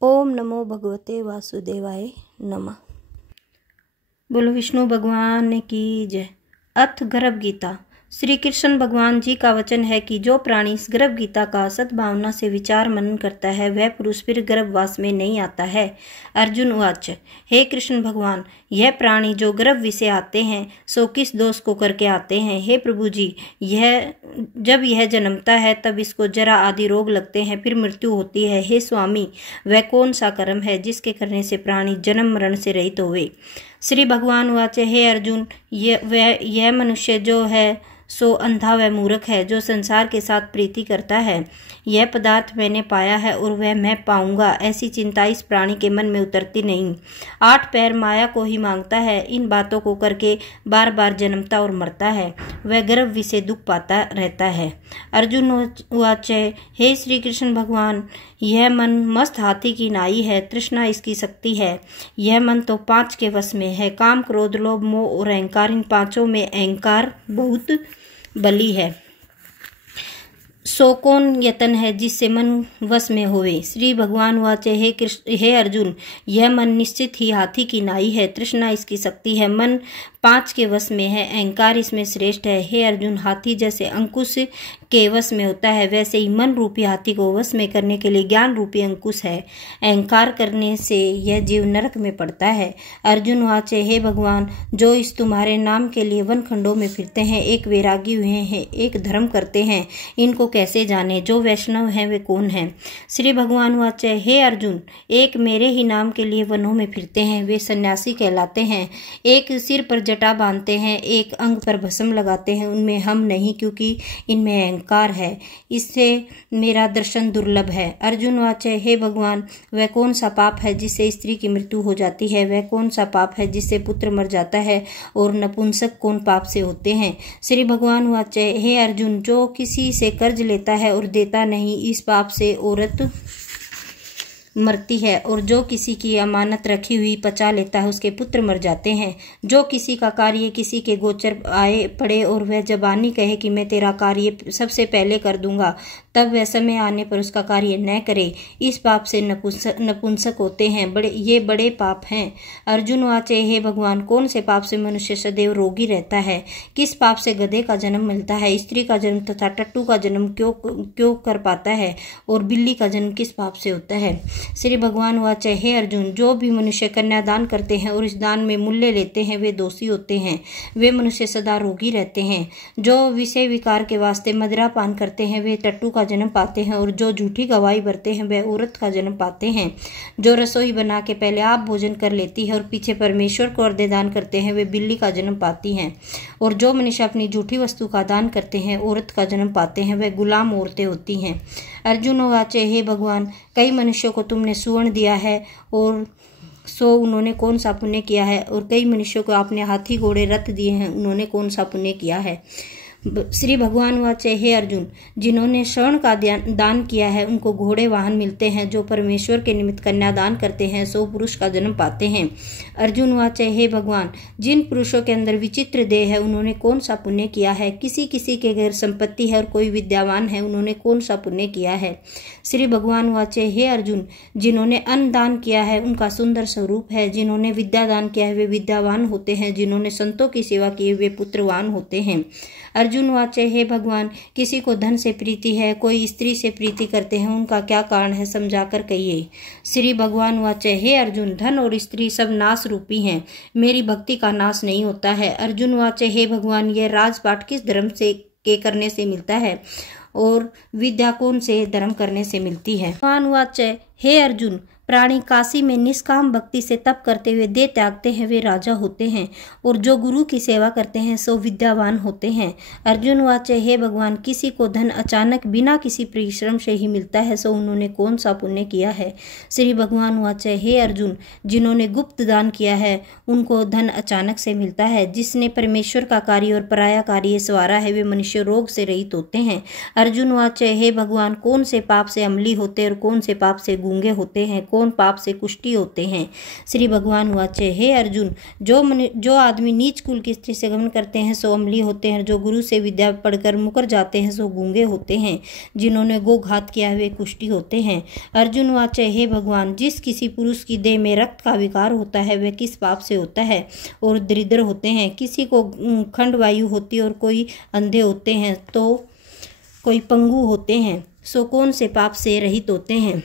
ओम नमो भगवते वासुदेवाय नमः। बोलो विष्णु भगवान की जय। अथ गर्भ गीता। श्री कृष्ण भगवान जी का वचन है कि जो प्राणी इस गर्भ गीता का सद्भावना से विचार मनन करता है वह पुरुष फिर गर्भवास में नहीं आता है। अर्जुन उवाच, हे कृष्ण भगवान, यह प्राणी जो गर्भ विषय आते हैं सो किस दोष को करके आते हैं? हे प्रभु जी, जब यह जन्मता है तब इसको जरा आदि रोग लगते हैं, फिर मृत्यु होती है। हे स्वामी, वह कौन सा कर्म है जिसके करने से प्राणी जन्म मरण से रहित होवे? श्री भगवान वाचे, हे अर्जुन, यह मनुष्य जो है सो अंधा व मूर्ख है, जो संसार के साथ प्रीति करता है। यह पदार्थ मैंने पाया है और वह मैं पाऊंगा, ऐसी चिंता इस प्राणी के मन में उतरती नहीं। 8 पैर माया को ही मांगता है, इन बातों को करके बार बार जन्मता और मरता है। वह गर्भ विषय दुख पाता रहता है। अर्जुन उवाच, हे श्री कृष्ण भगवान, यह मन मस्त हाथी की नाई है, तृष्णा इसकी शक्ति है। यह मन तो 5 के वश में है, काम, क्रोध, लोभ, मोह और अहंकार। इन 5 में अहंकार बहुत बली है। सो कौन यतन है जिससे मन वश में होवे? श्री भगवान वाचे, हे अर्जुन, यह मन निश्चित ही हाथी की नाई है, तृष्णा इसकी शक्ति है। मन 5 के वश में है, अहंकार इसमें श्रेष्ठ है। हे अर्जुन, हाथी जैसे अंकुश के वश में होता है, वैसे ही मन रूपी हाथी को वश में करने के लिए ज्ञान रूपी अंकुश है। अहंकार करने से यह जीव नरक में पड़ता है। अर्जुन वाचे, हे भगवान, जो इस तुम्हारे नाम के लिए वन खंडों में फिरते हैं, एक वैरागी हुए हैं, एक धर्म करते हैं, इनको कैसे जाने? जो वैष्णव हैं वे कौन हैं? श्री भगवान वाचे, हे अर्जुन, एक मेरे ही नाम के लिए वनों में फिरते हैं, वे सन्यासी कहलाते हैं। एक सिर पर जटा बांधते हैं, एक अंग पर भस्म लगाते हैं, उनमें हम नहीं, क्योंकि इनमें अहंकार है, इससे मेरा दर्शन दुर्लभ है। अर्जुन वाचे, हे भगवान, वह कौन सा पाप है जिससे स्त्री की मृत्यु हो जाती है? वह कौन सा पाप है जिससे पुत्र मर जाता है? और नपुंसक कौन पाप से होते हैं? श्री भगवान वाचे, हे अर्जुन, जो किसी से कर्ज लेता है और देता नहीं, इस पाप से औरत मरती है। और जो किसी की अमानत रखी हुई पचा लेता है, उसके पुत्र मर जाते हैं। जो किसी का कार्य किसी के गोचर आए पड़े और वह जबानी कहे कि मैं तेरा कार्य सबसे पहले कर दूंगा, तब वह समय आने पर उसका कार्य न करे, इस पाप से नपुंसक होते हैं। ये बड़े पाप हैं। अर्जुन वाचे, हे भगवान, कौन से पाप से मनुष्य सदैव रोगी रहता है? किस पाप से गधे का जन्म मिलता है, स्त्री का जन्म तथा टट्टू का जन्म क्यों कर पाता है, और बिल्ली का जन्म किस पाप से होता है? श्री भगवान वाचे, हे अर्जुन, जो भी मनुष्य कन्यादान करते हैं और इस दान में मूल्य लेते हैं, वे दोषी होते हैं, वे मनुष्य सदा रोगी रहते हैं। जो विषय विकार के वास्ते मदिरा पान करते हैं, वे टट्टू का जन्म पाते हैं, और जो झूठी गवाही भरते हैं वे औरत का जन्म पाते हैं। जो रसोई बना के पहले आप भोजन कर लेती है और पीछे परमेश्वर को अर्घ्य दान करते हैं, वे बिल्ली का जन्म पाती हैं। और जो मनुष्य अपनी झूठी वस्तु का दान करते हैं, औरत का जन्म पाते हैं, वे गुलाम औरतें होती हैं। अर्जुन वाचे, हे भगवान, कई मनुष्यों को तुमने सुवर्ण दिया है, और सो उन्होंने कौन सा पुण्य किया है? और कई मनुष्यों को आपने हाथी घोड़े रथ दिए हैं, उन्होंने कौन सा पुण्य किया है? श्री भगवान वाचे, हे अर्जुन, जिन्होंने स्वर्ण का दान किया है उनको घोड़े वाहन मिलते हैं। जो परमेश्वर के निमित्त कन्यादान करते हैं सो पुरुष का जन्म पाते हैं। अर्जुन वाचे, हे भगवान, जिन पुरुषों के अंदर विचित्र देह है उन्होंने कौन सा पुण्य किया है? किसी किसी के घर संपत्ति है और कोई विद्यावान है, उन्होंने कौन सा पुण्य किया है? श्री भगवान वाचे, हे अर्जुन, जिन्होंने अन्न दान किया है उनका सुंदर स्वरूप है, जिन्होंने विद्या दान किया है वे विद्यावान होते हैं, जिन्होंने संतों की सेवा की है वे पुत्रवान होते हैं। अर्जुन वाचे, हे भगवान, किसी को धन से प्रीति है, कोई स्त्री से प्रीति करते हैं, उनका क्या कारण है, समझाकर कहिए। श्री भगवान वाचे, हे अर्जुन, धन और स्त्री सब नाश रूपी हैं, मेरी भक्ति का नाश नहीं होता है। अर्जुन वाचे, हे भगवान, यह राजपाट किस धर्म से के करने से मिलता है, और विद्या कौन से धर्म करने से मिलती है? भगवान वाचे, हे अर्जुन, प्राणी काशी में निष्काम भक्ति से तप करते हुए देह त्यागते हैं, वे राजा होते हैं, और जो गुरु की सेवा करते हैं सो विद्यावान होते हैं। अर्जुन वाचे, हे भगवान, किसी को धन अचानक बिना किसी परिश्रम से ही मिलता है, सो उन्होंने कौन सा पुण्य किया है? श्री भगवान वाचे, हे अर्जुन, जिन्होंने गुप्त दान किया है उनको धन अचानक से मिलता है। जिसने परमेश्वर का कार्य और पराया कार्य सवारा है, वे मनुष्य रोग से रहित होते हैं। अर्जुन वाचे, हे भगवान, कौन से पाप से अमली होते और कौन से पाप से गूंगे होते हैं? कौन पाप से कुष्ठी होते हैं। श्री भगवान वाचे, हे अर्जुन, जो आदमी नीच कुल की स्त्री से गमन करते हैं सो अम्ली होते हैं, जो गुरु से विद्या पढ़कर मुकर जाते हैं सो गूंगे होते हैं, जिन्होंने गोघात किया वे कुष्ठी होते हैं। अर्जुन वाचे, हे भगवान, जिस किसी पुरुष की देह में रक्त का विकार होता है वह किस पाप से होता है और दरिद्र होते हैं। किसी को खंड वायु होती है और कोई अंधे होते हैं तो कोई पंगु होते हैं, सो कौन से पाप से रहित होते हैं।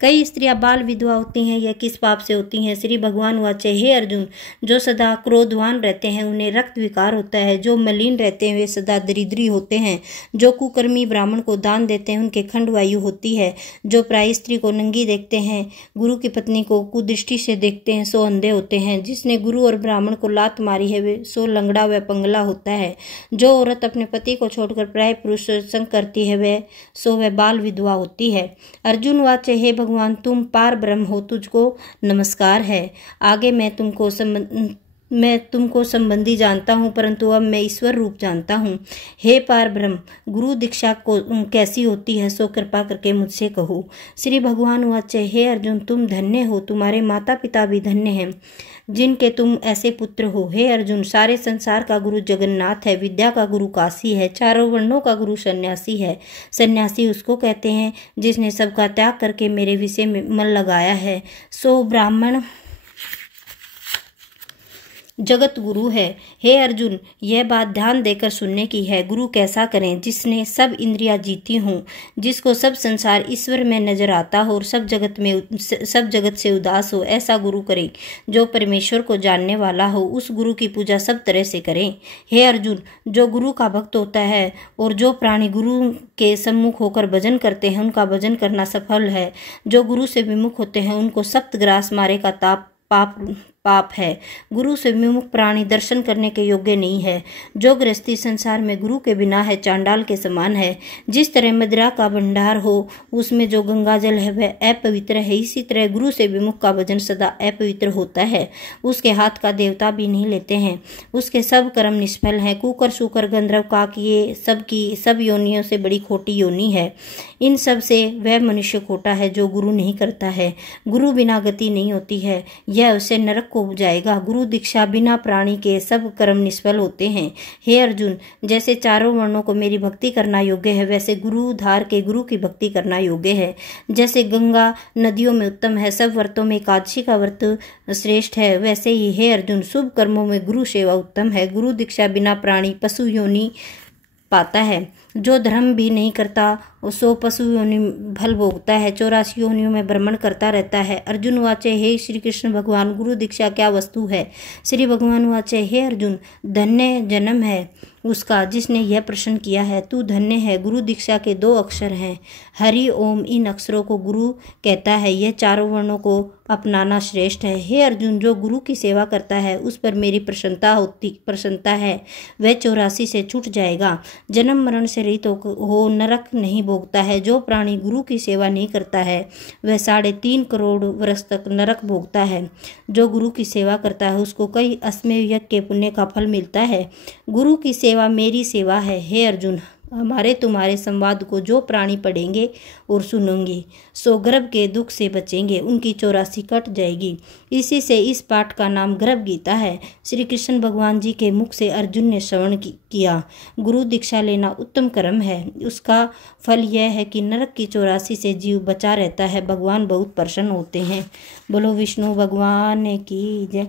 कई स्त्रियां बाल विधवा होती हैं, यह किस पाप से होती हैं। श्री भगवान वाचे, हे अर्जुन, जो सदा क्रोधवान रहते हैं उन्हें रक्त विकार होता है, जो मलिन रहते हैं वे सदा दरिद्री होते हैं, जो कुकर्मी ब्राह्मण को दान देते हैं उनके खंड वायु होती है, जो प्राय स्त्री को नंगी देखते हैं, गुरु की पत्नी को कुदृष्टि से देखते हैं सो अंधे होते हैं, जिसने गुरु और ब्राह्मण को लात मारी है वे सो लंगड़ा व पंगला होता है, जो औरत अपने पति को छोड़कर प्राय पुरुष संग करती है वह बाल विधवा होती है। अर्जुन वाचे, हे भगवान, तुम पार ब्रह्म हो, तुझको नमस्कार है। आगे मैं तुमको संबंधी जानता हूँ, परंतु अब मैं ईश्वर रूप जानता हूँ। हे पार ब्रह्म, गुरु दीक्षा को कैसी होती है सो कृपा करके मुझसे कहो। श्री भगवान वाचे, हे अर्जुन, तुम धन्य हो, तुम्हारे माता पिता भी धन्य हैं जिनके तुम ऐसे पुत्र हो। हे अर्जुन, सारे संसार का गुरु जगन्नाथ है, विद्या का गुरु काशी है, चारों वर्णों का गुरु सन्यासी है। सन्यासी उसको कहते हैं जिसने सबका त्याग करके मेरे विषय में मन लगाया है, सो ब्राह्मण जगत गुरु है। हे अर्जुन, यह बात ध्यान देकर सुनने की है। गुरु कैसा करें? जिसने सब इंद्रियां जीती हों, जिसको सब संसार ईश्वर में नजर आता हो और सब जगत से उदास हो, ऐसा गुरु करें। जो परमेश्वर को जानने वाला हो, उस गुरु की पूजा सब तरह से करें। हे अर्जुन, जो गुरु का भक्त होता है और जो प्राणी गुरु के सम्मुख होकर भजन करते हैं उनका भजन करना सफल है। जो गुरु से विमुख होते हैं उनको सप्त ग्रास मारे का पाप है। गुरु से विमुख प्राणी दर्शन करने के योग्य नहीं है। जो गृहस्थी संसार में गुरु के बिना है चांडाल के समान है। जिस तरह मदिरा का भंडार हो उसमें जो गंगा जल है वह अपवित्र है, इसी तरह गुरु से विमुख का भजन सदा अपवित्र होता है। उसके हाथ का देवता भी नहीं लेते हैं, उसके सब कर्म निष्फल हैं। कुकर शुकर गंधर्व काक ये सब योनियों से बड़ी खोटी योनि है। इन सब से वह मनुष्य खोटा है जो गुरु नहीं करता है। गुरु बिना गति नहीं होती है, यह उसे नरक को जाएगा। गुरु दीक्षा बिना प्राणी के सब कर्म निष्फल होते हैं। हे अर्जुन, जैसे चारों वर्णों को मेरी भक्ति करना योग्य है वैसे गुरु धार के गुरु की भक्ति करना योग्य है। जैसे गंगा नदियों में उत्तम है, सब व्रतों में एकादशी का व्रत श्रेष्ठ है, वैसे ही हे अर्जुन शुभ कर्मों में गुरु सेवा उत्तम है। गुरु दीक्षा बिना प्राणी पशु योनि पाता है। जो धर्म भी नहीं करता सो पशु योनि भल भोगता है, 84 योनियों में भ्रमण करता रहता है। अर्जुन वाचे, हे श्री कृष्ण भगवान, गुरु दीक्षा क्या वस्तु है? श्री भगवान वाचे, हे अर्जुन, धन्य जन्म है उसका जिसने यह प्रश्न किया है। तू धन्य है। गुरु दीक्षा के 2 अक्षर हैं, हरि ओम। इन अक्षरों को गुरु कहता है। यह चारों वर्णों को अपनाना श्रेष्ठ है। हे अर्जुन, जो गुरु की सेवा करता है उस पर मेरी प्रसन्नता है, वह 84 से छूट जाएगा, जन्म मरण से रहित हो नरक नहीं भोगता है। जो प्राणी गुरु की सेवा नहीं करता है वह 3.5 करोड़ वर्ष तक नरक भोगता है। जो गुरु की सेवा करता है उसको कई अश्वमेध यज्ञ के पुण्य का फल मिलता है। गुरु की सेवा मेरी सेवा है। हे अर्जुन, हमारे तुम्हारे संवाद को जो प्राणी पढ़ेंगे और सुनेंगे सो गर्भ के दुख से बचेंगे, उनकी 84 कट जाएगी। इसी से इस पाठ का नाम गर्भ गीता है। श्री कृष्ण भगवान जी के मुख से अर्जुन ने श्रवण किया। गुरु दीक्षा लेना उत्तम कर्म है। उसका फल यह है कि नरक की 84 से जीव बचा रहता है। भगवान बहुत प्रसन्न होते हैं। बोलो विष्णु भगवान की जय।